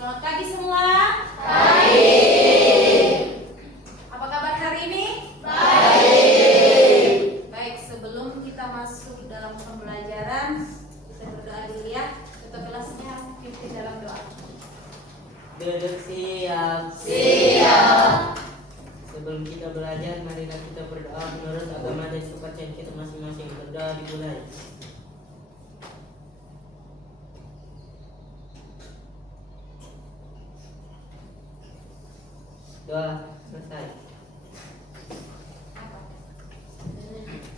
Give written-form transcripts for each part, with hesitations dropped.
Selamat pagi semua. Baik. Apa kabar hari ini? Baik. Baik, sebelum kita masuk dalam pembelajaran, kita berdoa dulu ya. Tutup kelasnya, pimpin dalam doa. Duduk siap. Siap. Sebelum kita belajar, marilah kita berdoa menurut agama dan kepercayaan kita masing-masing. Berdoa dimulai. Doa selesai.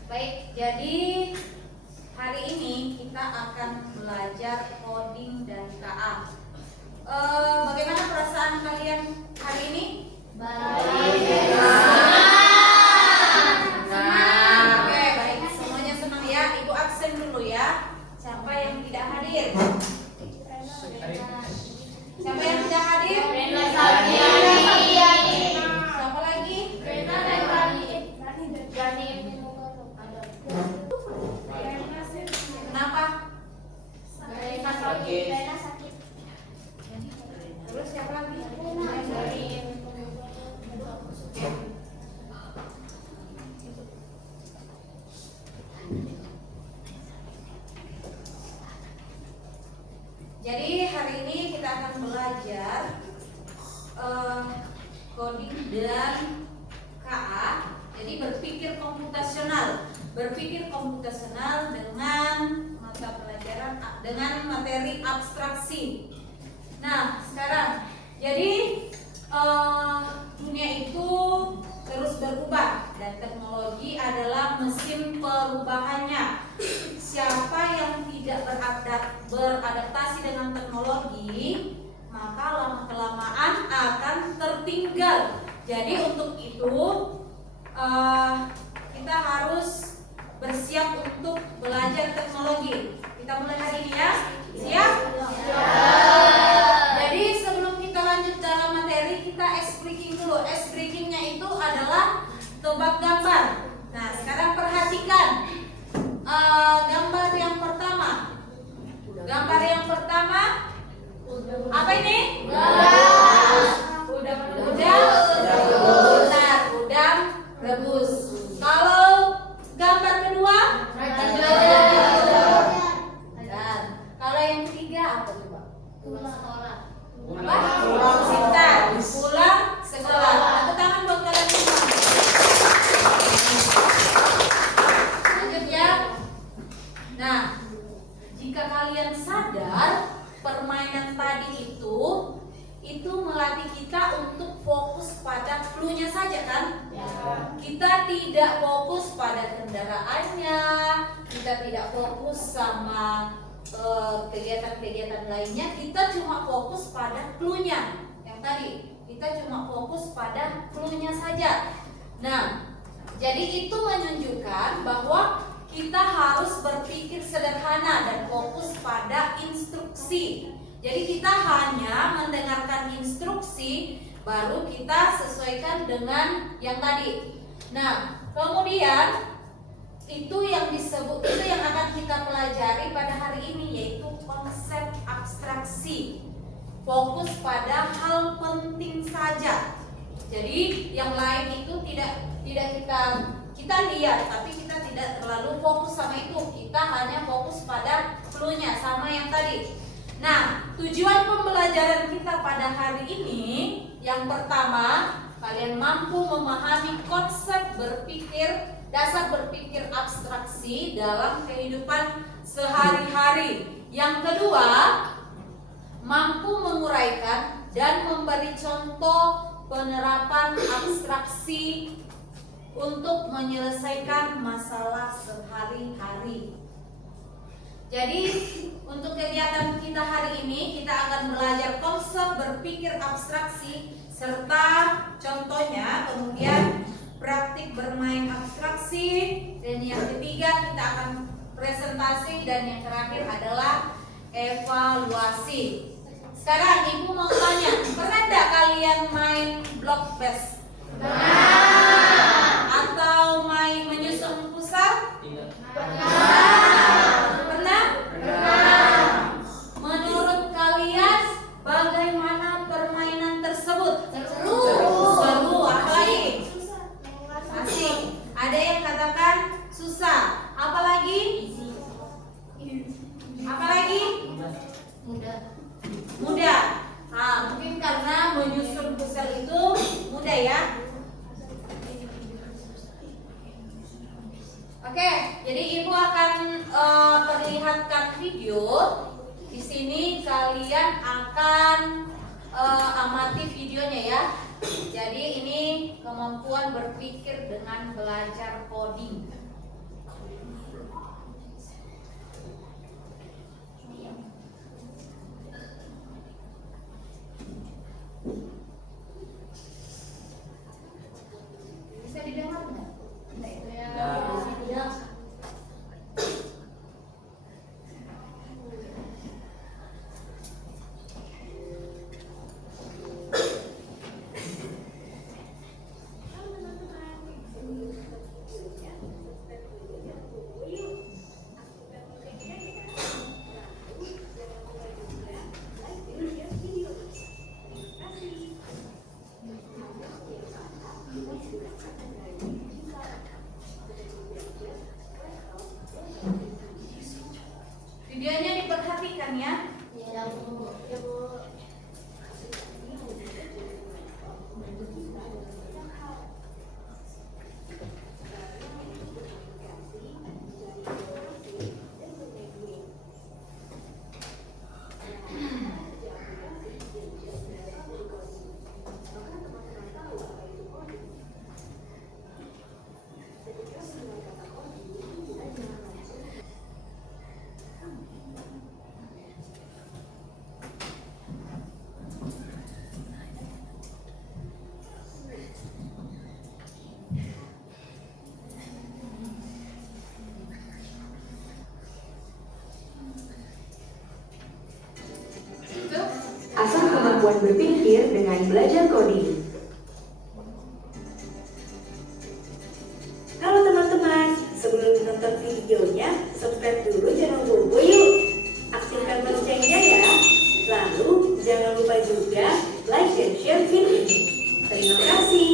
Baik, jadi hari ini kita akan belajar coding dan KA. Bagaimana perasaan kalian hari ini? Oke, baik, semuanya senang ya. Ibu absen dulu ya. Siapa yang tidak hadir? Siapa yang tidak hadir? Siapa lagi? Kenapa? Terus siapa lagi? Jadi hari ini kita akan belajar coding dan KA. Jadi berpikir komputasional dengan mata pelajaran dengan materi abstraksi. Nah, sekarang jadi dunia itu terus berubah dan teknologi adalah mesin perubahannya. Siapa yang tidak beradaptasi dengan teknologi, maka lama-kelamaan akan tertinggal. Jadi untuk itu kita harus bersiap untuk belajar teknologi. Kita mulai hari ini ya. Siap? Jadi sebelum kita lanjut dalam materi, kita ice breaking dulu. Ice breakingnya itu adalah tebak gambar. Nah, sekarang perhatikan gambar yang pertama. Gambar yang pertama apa ini? Udang rebus. Kalau gambar kedua? Dan kalau yang ketiga apa coba? Pulang sekolah. Tepuk tangan buat kalian semua. Lanjut ya. Nah, jika kalian sadar, permainan tadi itu melatih kita untuk fokus pada clue-nya saja kan? Ya. Kita tidak fokus pada kendaraannya, kita tidak fokus sama kegiatan-kegiatan lainnya, kita cuma fokus pada clue-nya. Yang tadi, kita cuma fokus pada clue-nya saja. Nah, jadi itu menunjukkan bahwa kita harus berpikir sederhana dan fokus pada instruksi. Jadi kita hanya mendengarkan instruksi, baru kita sesuaikan dengan yang tadi. Nah, kemudian itu yang akan kita pelajari pada hari ini, yaitu konsep abstraksi. Fokus pada hal penting saja. Jadi yang lain itu tidak kita lihat, tapi kita tidak terlalu fokus sama itu. Kita hanya fokus pada clue-nya sama yang tadi. Nah, tujuan pembelajaran kita pada hari ini, yang pertama, kalian mampu memahami konsep dasar berpikir abstraksi dalam kehidupan sehari-hari. Yang kedua, mampu menguraikan dan memberi contoh penerapan abstraksi untuk menyelesaikan masalah sehari-hari. Jadi untuk kegiatan kita hari ini, kita akan belajar konsep berpikir abstraksi serta contohnya, kemudian praktik bermain abstraksi, dan yang ketiga kita akan presentasi, dan yang terakhir adalah evaluasi. Sekarang Ibu mau tanya, pernah enggak kalian main block base? Atau main menyusun pusat? Tidak. Pernah? Menurut kalian bagaimana video. Di sini kalian akan amati videonya ya. Jadi ini kemampuan berpikir dengan belajar coding. Bisa didengar nggak? Ya. Videonya diperhatikan ya. Ya, Bu. Ya, Bu. Asah kemampuan berpikir dengan belajar coding. Halo teman-teman, sebelum menonton videonya, subscribe dulu channel Bobo yuk. Aktifkan loncengnya ya. Lalu jangan lupa juga like dan share video ini. Terima kasih.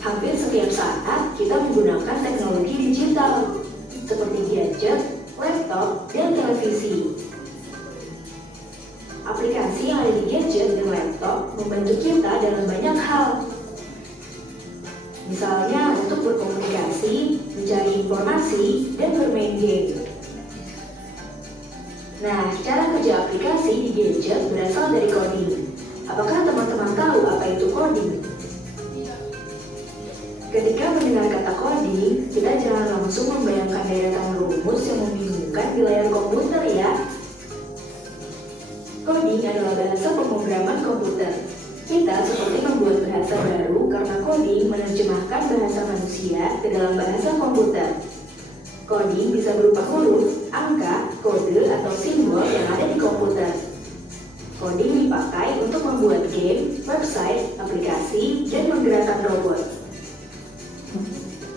Hampir setiap saat kita menggunakan teknologi digital seperti gadget, laptop, dan televisi. Aplikasi yang ada di gadget dan laptop membantu kita dalam banyak hal. Misalnya untuk berkomunikasi, mencari informasi, dan bermain game. Nah, cara kerja aplikasi di gadget berasal dari coding. Apakah teman-teman tahu apa itu coding? Ketika mendengar kata coding, kita jangan langsung membayangkan deretan rumus yang membingungkan di layar komputer ya. Coding adalah bahasa pemrograman komputer. Kita seperti membuat bahasa baru karena coding menerjemahkan bahasa manusia ke dalam bahasa komputer. Coding bisa berupa huruf, angka, kode, atau simbol yang ada di komputer. Coding dipakai untuk membuat game, website, aplikasi, dan menggerakkan robot.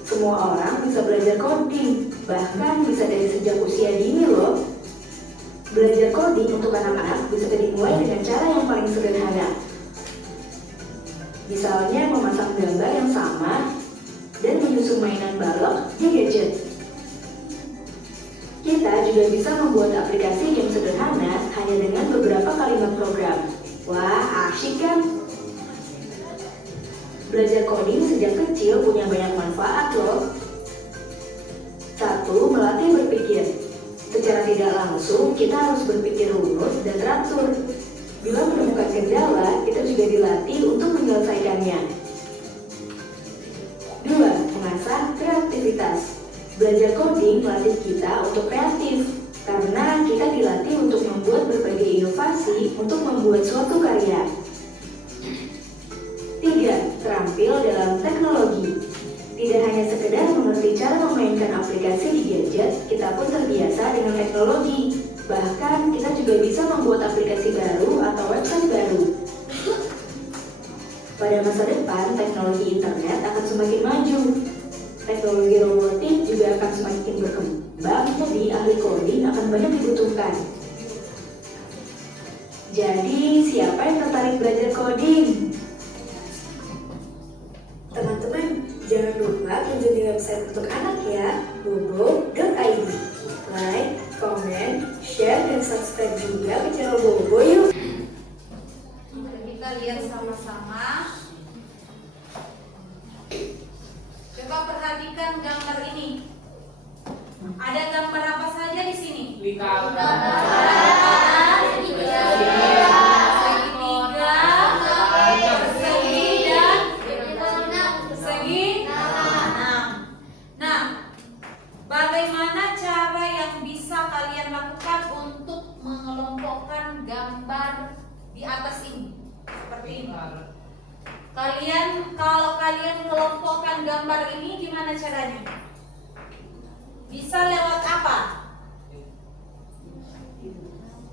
Semua orang bisa belajar coding, bahkan bisa dari sejak usia dini loh. Belajar coding untuk anak-anak bisa dimulai dengan cara yang paling sederhana. Misalnya memasang gambar yang sama dan menyusun mainan balok di gadget. Kita juga bisa membuat aplikasi game sederhana hanya dengan beberapa kalimat program. Wah, asyik kan? Belajar coding sejak kecil punya banyak manfaat loh. 1. Melatih berpikir. Secara tidak langsung, kita harus berpikir runut dan teratur. Bila menemukan kendala, kita juga dilatih untuk menyelesaikannya. 2. Mengasah kreativitas. Belajar coding melatih kita untuk kreatif, karena kita dilatih untuk membuat berbagai inovasi untuk membuat suatu karya. 3. Terampil dalam teknologi. Tidak hanya sekedar mengerti cara memainkan aplikasi di gadget, kita pun terbiasa dengan teknologi. Bahkan kita juga bisa membuat aplikasi baru atau website baru. Pada masa depan, teknologi internet akan semakin maju. Teknologi robotik juga akan semakin berkembang, jadi ahli coding akan banyak dibutuhkan. Jadi, siapa yang tertarik belajar coding? Teman-teman, jangan lupa kunjungi website untuk anak ya, bobo.id. Like, comment, share, dan subscribe juga ke channel Bobo yuk. Kita lihat sama-sama. Coba perhatikan gambar ini. Ada gambar apa saja di sini? Lika. gambar di atas ini seperti ini. Kalau kalian kelompokkan gambar ini gimana caranya? Bisa lewat apa?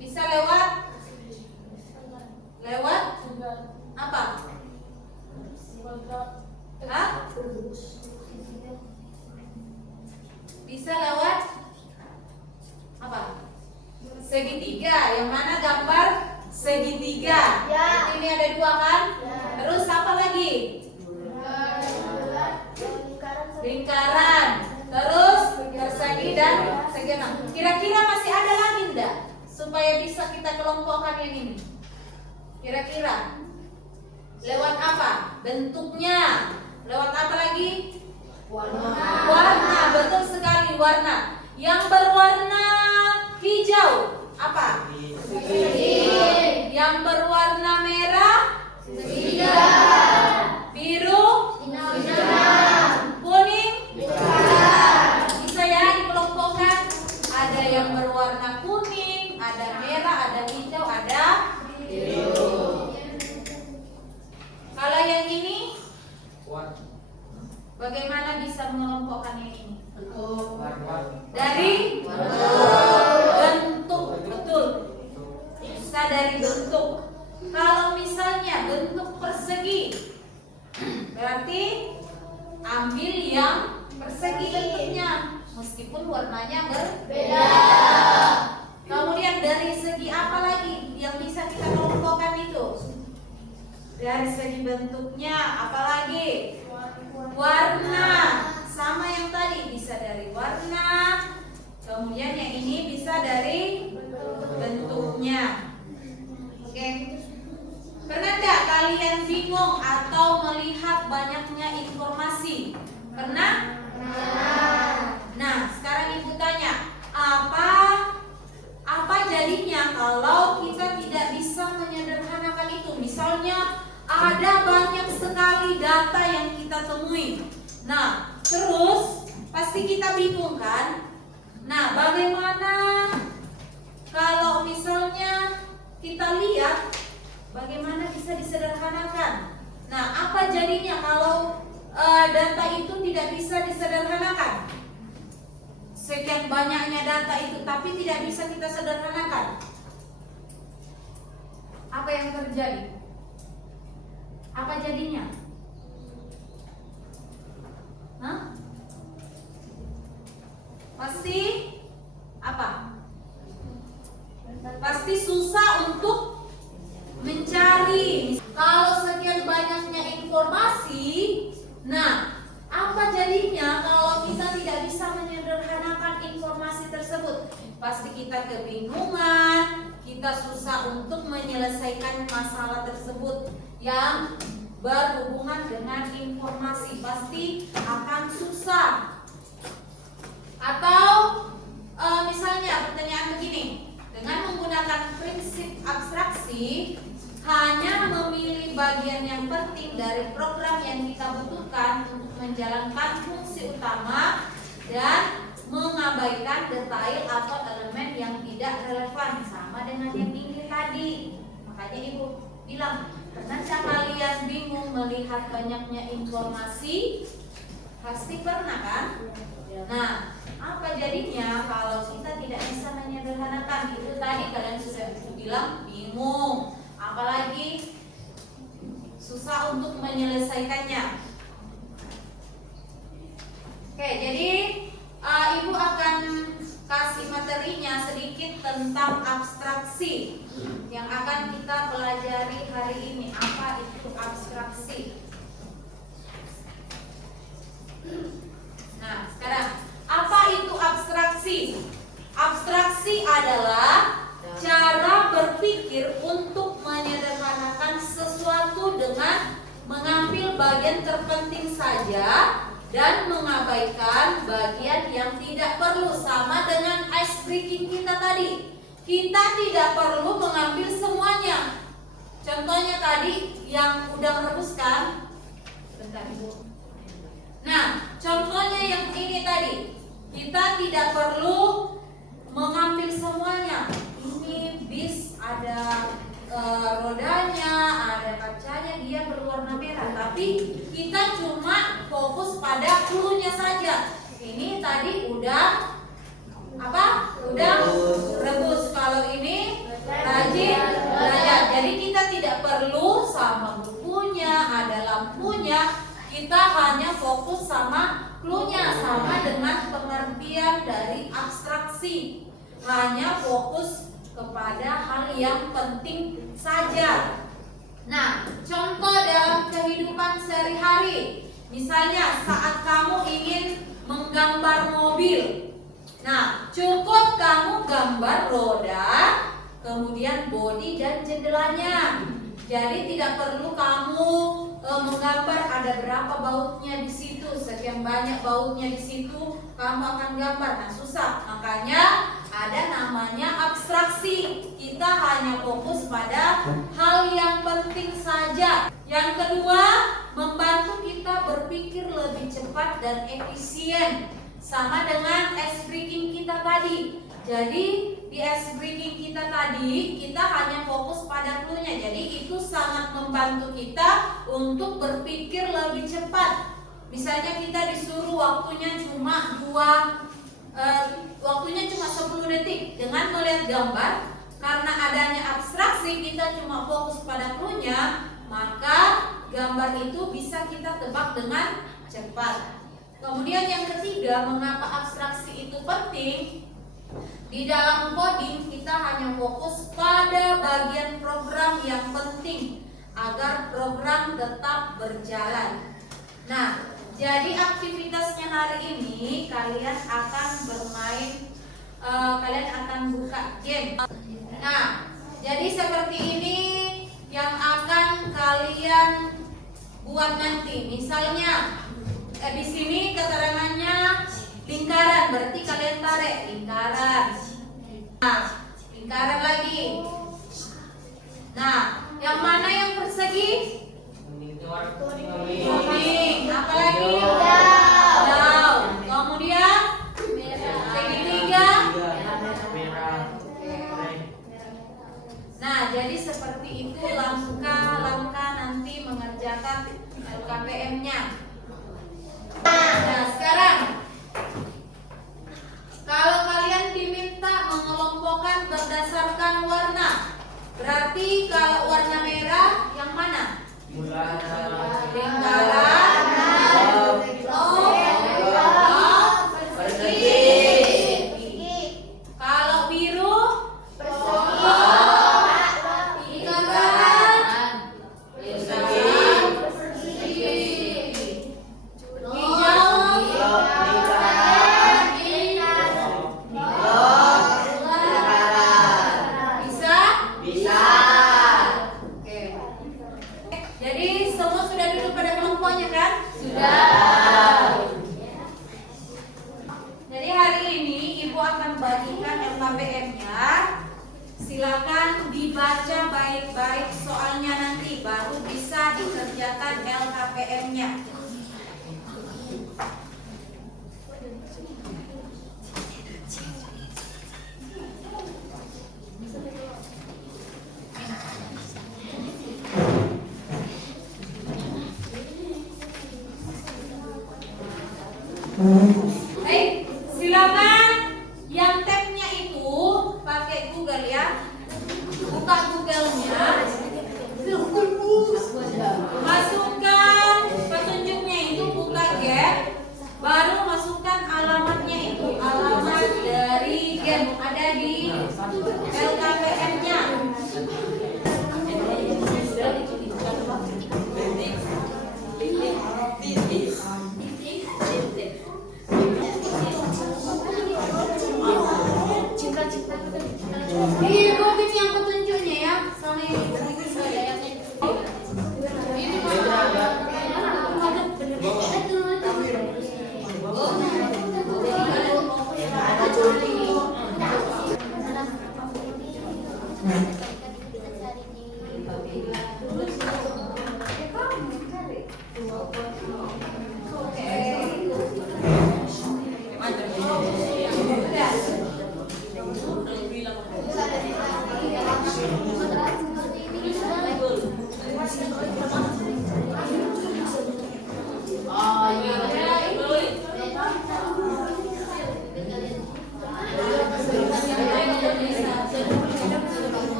Bisa lewat apa? Hah? Bisa lewat apa? Segitiga. Yang mana gambar segitiga? Ya. Ini ada dua kan? Ya. Terus apa lagi? Lingkaran. Terus persegi dan segitiga. Kira-kira masih ada lagi enggak? Supaya bisa kita kelompokkan yang ini. Kira-kira lewat apa? Bentuknya. Lewat apa lagi? Warna, betul sekali, warna. Yang berwarna hijau apa? Yang berwarna merah? Biru? Kuning? Bisa ya dikelompokkan. Ada yang berwarna kuning, ada merah, ada hijau, ada biru. Kalau yang ini, bagaimana bisa mengelompokkan yang ini? Dari bentuk, betul. Bisa dari bentuk. Kalau misalnya bentuk persegi, berarti ambil yang persegi bentuknya, meskipun warnanya berbeda. Kemudian dari segi apa lagi yang bisa kita kelompokkan itu? Dari segi bentuknya, apalagi? Warna, sama yang tadi, bisa dari warna. Kemudian yang ini bisa dari bentuknya. Oke. Pernah nggak kalian bingung atau melihat banyaknya informasi? Pernah? Nah, sekarang ibu tanya, apa jadinya kalau kita tidak bisa menyederhanakan itu? Misalnya ada banyak sekali data yang kita temui. Nah, terus pasti kita bingung kan? Nah, bagaimana kalau misalnya kita lihat bagaimana bisa disederhanakan? Nah, apa jadinya kalau data itu tidak bisa disederhanakan? Sekian banyaknya data itu tapi tidak bisa kita sederhanakan. Apa yang terjadi? Apa jadinya? Hah? Pasti apa? Pasti susah untuk mencari. Kalau sekian banyaknya informasi, nah apa jadinya kalau kita tidak bisa menyederhanakan informasi tersebut? Pasti kita kebingungan, kita susah untuk menyelesaikan masalah tersebut yang berhubungan dengan informasi, pasti akan susah. Atau misalnya pertanyaan begini, dengan menggunakan prinsip abstraksi, hanya memilih bagian yang penting dari program yang kita butuhkan untuk menjalankan fungsi utama dan mengabaikan detail atau elemen yang tidak relevan, sama dengan yang ini tadi. Makanya ibu bilang, pernah kalian bingung melihat banyaknya informasi? Pasti pernah kan? Nah, apa jadinya kalau kita tidak bisa menyederhanakan? Itu tadi kalian sudah bilang bingung, apalagi susah untuk menyelesaikannya. Oke, jadi ibu akan kasih materinya sedikit tentang abstraksi yang akan kita pelajari hari ini. Apa itu abstraksi? Nah, sekarang apa itu abstraksi? Abstraksi adalah cara berpikir untuk menyederhanakan sesuatu dengan mengambil bagian terpenting saja dan mengabaikan bagian yang tidak perlu, sama dengan ice breaking kita tadi. Kita tidak perlu mengambil semuanya. Contohnya tadi yang udah merebuskan. Bentar ibu. Nah, contohnya yang ini tadi, kita tidak perlu mengambil semuanya. Ini bis ada fokus pada clue-nya saja. Ini tadi udah apa? Udah rebus. Kalau ini rajin belajar. Jadi kita tidak perlu sama bukunya, ada lampunya. Kita hanya fokus sama clue-nya, sama dengan pengertian dari abstraksi. Hanya fokus kepada hal yang penting saja. Nah, contoh dalam kehidupan sehari-hari. Misalnya saat kamu ingin menggambar mobil. Nah, cukup kamu gambar roda, kemudian bodi dan jendelanya. Jadi tidak perlu kamu menggambar ada berapa bautnya di situ, sekian banyak bautnya di situ, kamu akan gambar. Nah, susah. Makanya ada namanya abstraksi. Kita hanya fokus pada hal yang penting saja. Yang kedua, membantu kita berpikir lebih cepat dan efisien. Sama dengan ice breaking kita tadi. Jadi di ice breaking kita tadi, kita hanya fokus pada clue-nya. Jadi itu sangat membantu kita untuk berpikir lebih cepat. Misalnya kita disuruh waktunya cuma 10 detik. Dengan melihat gambar, karena adanya abstraksi, kita cuma fokus pada clue-nya, maka gambar itu bisa kita tebak dengan cepat. Kemudian yang ketiga, mengapa abstraksi itu penting? Di dalam coding kita hanya fokus pada bagian program yang penting agar program tetap berjalan. Nah, jadi aktivitasnya hari ini kalian akan bermain, kalian akan buka game. Nah, jadi seperti ini yang akan kalian buat nanti. Misalnya di sini keterangannya lingkaran, berarti kalian tarik lingkaran. Nah, lingkaran lagi. Nah, yang mana yang persegi? Kuning. Apa lagi? Daun. Kemudian segitiga. Nah, jadi seperti itu langkah-langkah nanti mengerjakan LKPM-nya. Nah, sekarang kalau kalian diminta mengelompokkan berdasarkan warna, berarti kalau warna merah yang mana? Lingkaran, persegi. Kalau biru, lingkaran, persegi. Silakan dibaca baik-baik soalnya nanti baru bisa dikerjakan LKPM-nya. Baik, silakan yang tabnya itu pakai Google ya. Buka Google-nya. Masukkan petunjuk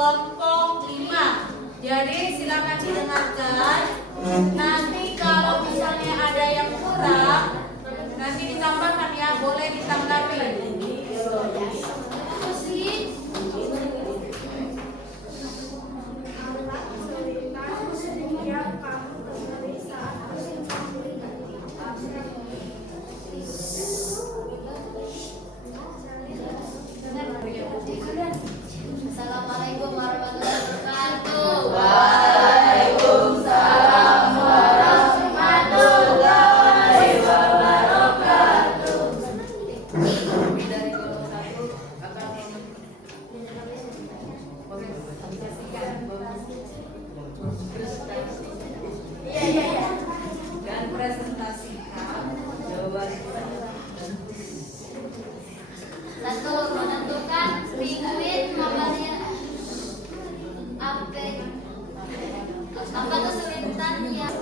kelompok 5. Jadi silakan didengarkan. Nanti kalau misalnya ada yang kurang, nanti ditambahkan ya, boleh ditanggapi. Apa sih? Assalamualaikum warahmatullahi wabarakatuh. Waalaikumsalam warahmatullahi wabarakatuh. Dari kelompok 1 akan dan presentasikan jawaban. 1. Menentukan penguin mobilnya apa kesulitan yang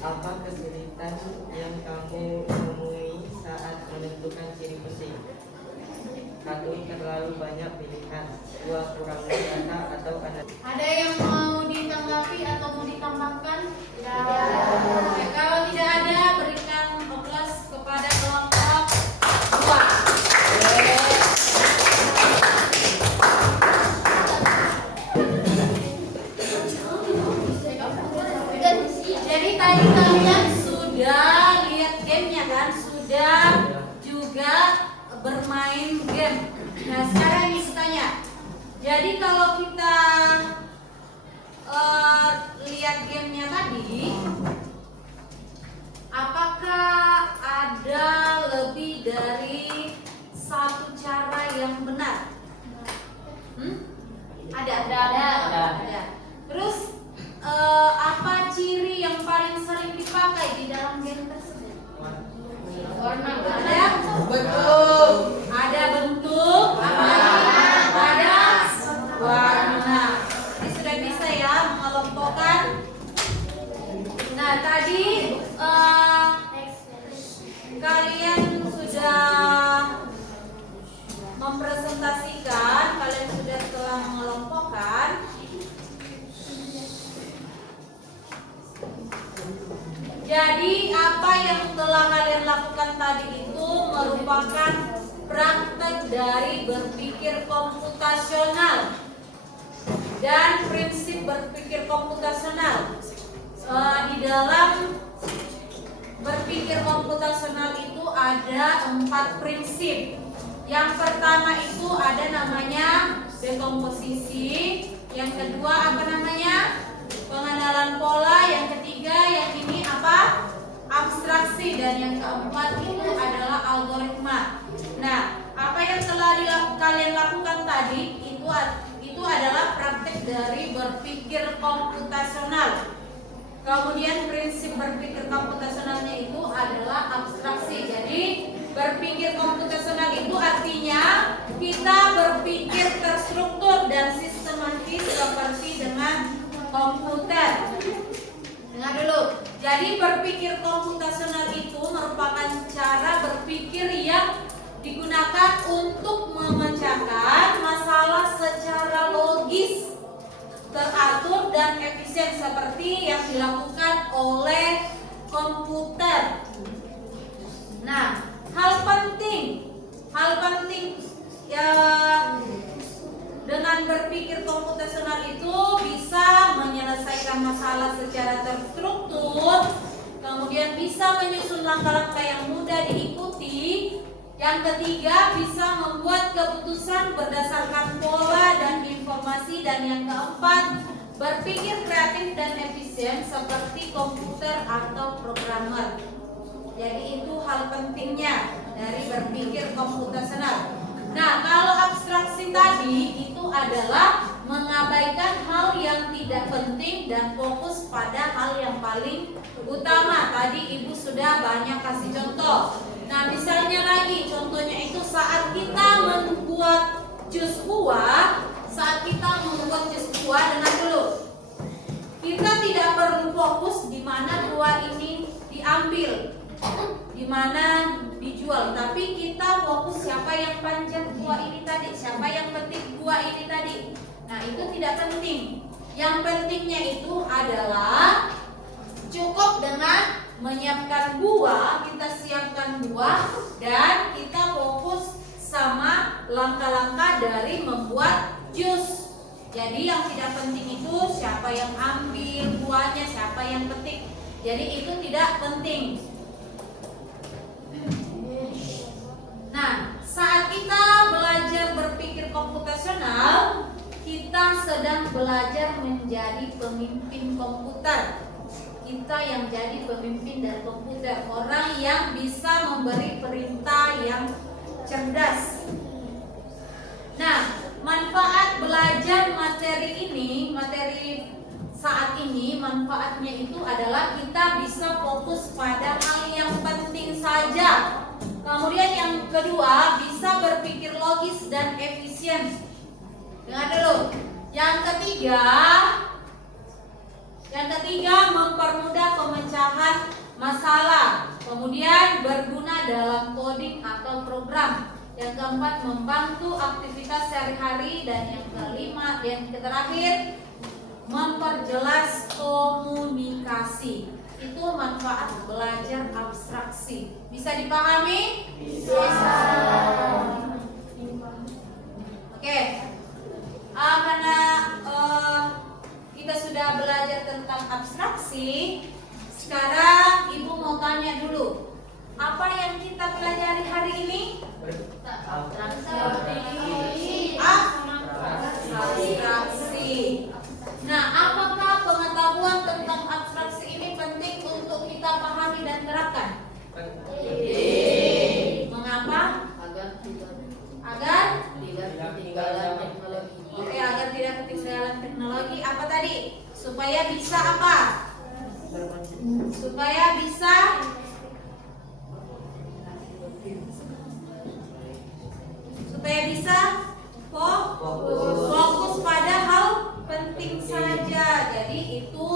Apa kesulitan yang kamu temui saat menentukan ciri mesin? 1. Terlalu banyak pilihan. 2. Kurangnya data atau Ada yang mau ditanggapi atau mau ditambahkan? Oke, kalau tidak ada, berikan aplaus kepada kelompok 2. Jadi tadi kalian sudah lihat gamenya kan? Sudah juga bermain game. Nah sekarang ini tanya. Jadi kalau kita lihat gamenya tadi, apakah ada lebih dari satu cara yang benar? Ada. Terus apa ciri yang paling sering dipakai di dalam game tersebut? warna Ada? Betul. Ada bentuk, ada warna. Ini sudah bisa ya mengelompokkan. Nah tadi kalian sudah mempresentasikan, kalian sudah telah mengelompokkan. Jadi apa yang telah kalian lakukan tadi itu merupakan praktek dari berpikir komputasional dan prinsip berpikir komputasional. Di dalam berpikir komputasional itu ada 4 prinsip. Yang pertama itu ada namanya dekomposisi, yang kedua apa namanya? Pengenalan pola, yang ketiga yang ini apa? Abstraksi, dan yang keempat itu adalah algoritma. Nah, apa yang telah kalian lakukan tadi itu adalah praktek dari berpikir komputasional. Kemudian prinsip berpikir komputasionalnya itu adalah abstraksi. Jadi berpikir komputasional itu artinya kita berpikir terstruktur dan sistematis seperti dengan komputer. Dengar dulu. Jadi berpikir komputasional itu merupakan cara berpikir yang digunakan untuk memecahkan masalah secara logis, teratur dan efisien seperti yang dilakukan oleh komputer. Nah, hal penting ya dengan berpikir komputasional itu bisa menyelesaikan masalah secara terstruktur, kemudian bisa menyusun langkah-langkah yang mudah mudah diikuti. Yang ketiga, bisa membuat keputusan berdasarkan pola dan informasi. Dan yang keempat, berpikir kreatif dan efisien seperti komputer atau programmer. Jadi itu hal pentingnya dari berpikir komputasional. Nah, kalau abstraksi tadi itu adalah mengabaikan hal yang tidak penting dan fokus pada hal yang paling utama. Tadi Ibu sudah banyak kasih contoh. Nah, misalnya lagi contohnya itu saat kita membuat jus buah, dengar dulu. Kita tidak perlu fokus di mana buah ini diambil, di mana dijual, tapi kita fokus siapa yang panjat buah ini tadi, siapa yang petik buah ini tadi. Nah, itu tidak penting. Yang pentingnya itu adalah cukup dengan menyiapkan buah, kita siapkan buah dan kita fokus sama langkah-langkah dari membuat jus. Jadi yang tidak penting itu siapa yang ambil buahnya, siapa yang petik. Jadi itu tidak penting. Nah, saat kita belajar berpikir komputasional, kita sedang belajar menjadi pemimpin komputer. Kita yang jadi pemimpin dari komputer, orang yang bisa memberi perintah yang cerdas. Nah, manfaat belajar materi saat ini, manfaatnya itu adalah kita bisa fokus pada hal yang penting saja. Kemudian yang kedua, bisa berpikir logis dan efisien. Dengar dulu. Yang ketiga, mempermudah pemecahan masalah. Kemudian berguna dalam coding atau program. Yang keempat, membantu aktivitas sehari-hari. Dan yang kelima, dan terakhir, memperjelas komunikasi. Itu manfaat belajar abstraksi. Bisa dipahami? Bisa. Oke. Karena kita sudah belajar tentang abstraksi, sekarang Ibu mau tanya dulu, apa yang kita pelajari hari ini? Abstraksi. Nah, apakah pengetahuan tentang abstraksi ini penting untuk kita pahami dan terapkan? Mengapa? Agar tidak ketinggalan teknologi. Oke, agar tidak ketinggalan teknologi. Apa tadi? Supaya bisa apa? Supaya bisa fokus pada hal penting saja. Jadi itu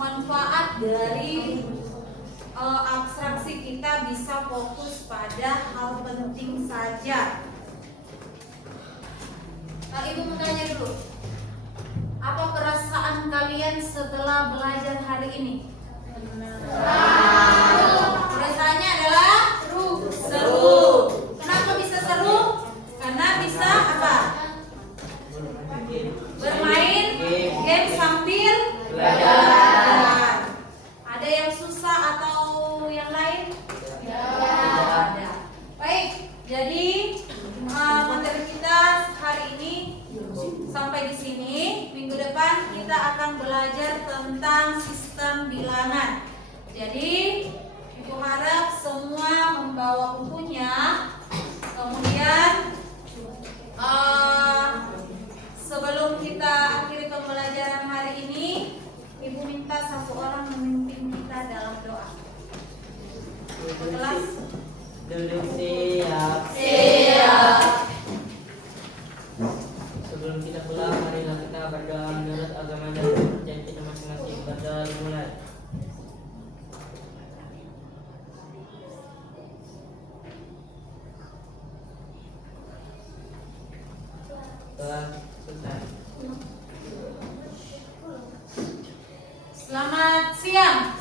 manfaat dari abstraksi, kita bisa fokus pada hal penting saja. Ibu mau tanya dulu, apa perasaan kalian setelah belajar hari ini? Perasaannya adalah seru. Kenapa bisa seru? Karena bisa apa? Bermain game sambil belajar. Ada yang susah atau yang lain? Tidak ada. Baik, jadi materi kita hari ini sampai di sini. Minggu depan kita akan belajar tentang sistem bilangan. Jadi Ibu harap semua membawa bukunya. Kemudian sebelum kita akhiri pembelajaran hari ini, Ibu minta satu orang memimpin kita dalam doa. Kelas Duduk siap. Sebelum kita pulang, marilah kita berdoa menurut agama dan kepercayaan kita masing-masing. Berdoa dimulai. Telah selesai. Selamat siang.